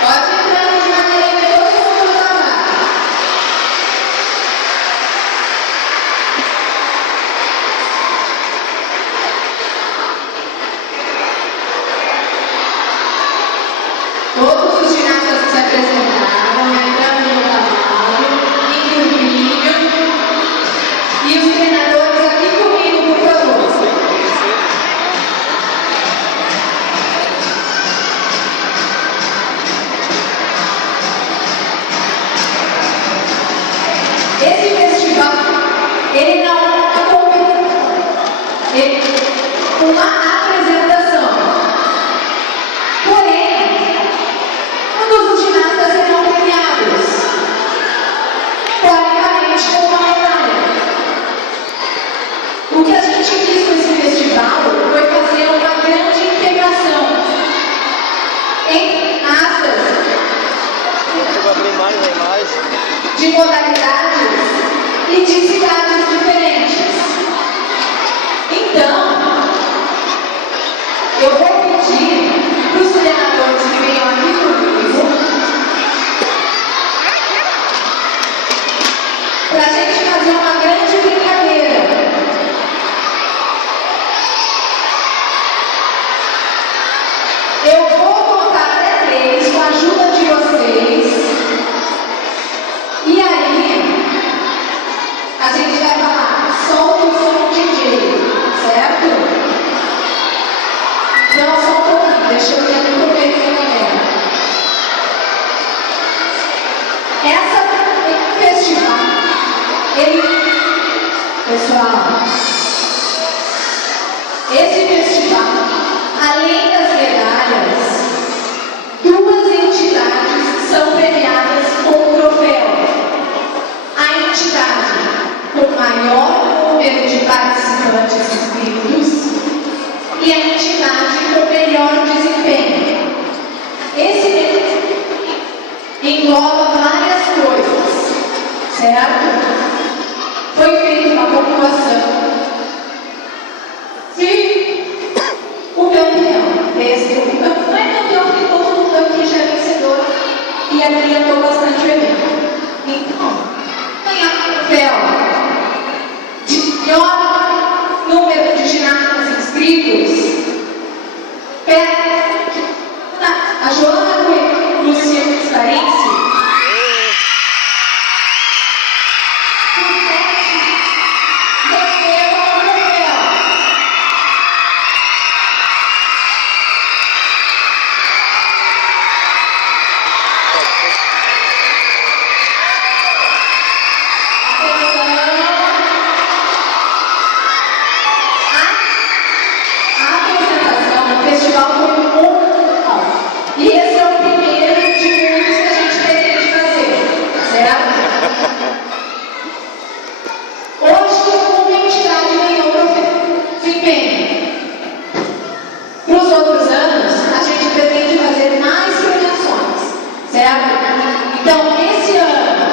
Pode entrar de maneira que todo mundo vai lá. Todos os ginastas que se apresentaram, entrando no cavalo, indo no brilho. E os treinadores aqui comigo, por favor. Esse festival, ele não é uma apresentação. Porém, todos os ginastas serão premiados, teoricamente, com uma medalha. O que a gente quis com esse festival foi fazer uma grande integração em asas de modalidades e de cidades diferentes. Então, eu vou pedir para os treinadores que venham aqui comigo para a gente fazer uma grande brincadeira. Eu vou contar até 3 com a ajuda de vocês. E aí, a gente vai falar, solta o som DJ, certo? Então, só um pouquinho, deixa eu ver no começo da galera. Esse festival, pessoal, esse festival, além das medalhas, 2 entidades são premiadas com um troféu. A entidade com maior número de participantes inscritos e a entidade com melhor desempenho. Esse engloba várias coisas, certo? Foi feita uma pontuação. Se o campeão desse, não é campeão porque todo mundo aqui já é vencedor e abrilhantou bastante o evento. Então, ganhar um troféu de maior número de ginastas inscritos, a Joana Coelho, Luciano Starense, então, esse ano,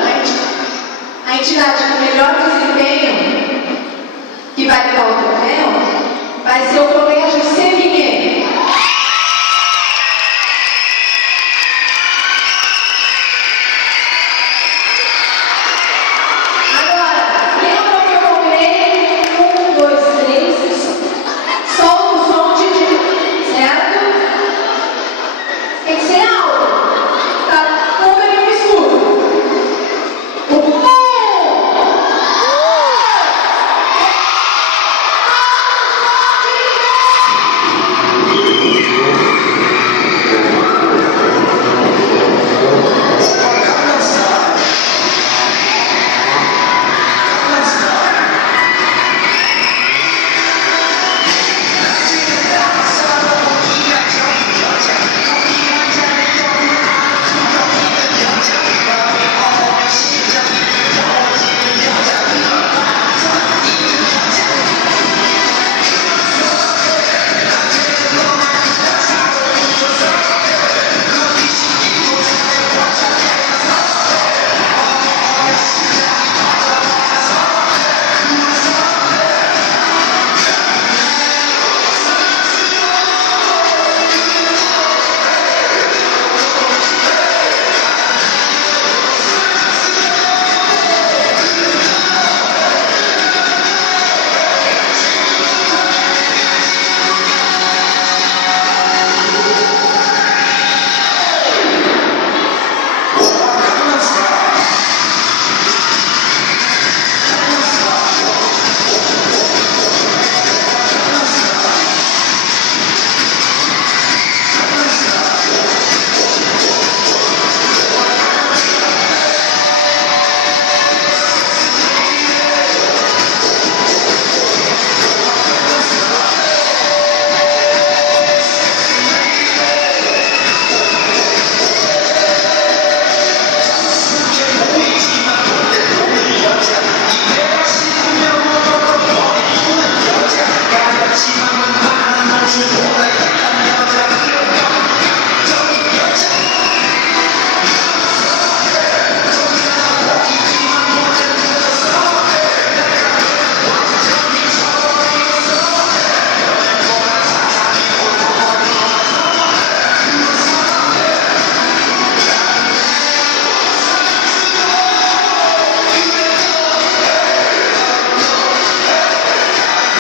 a entidade com melhor desempenho, que vai levar o troféu, vai ser o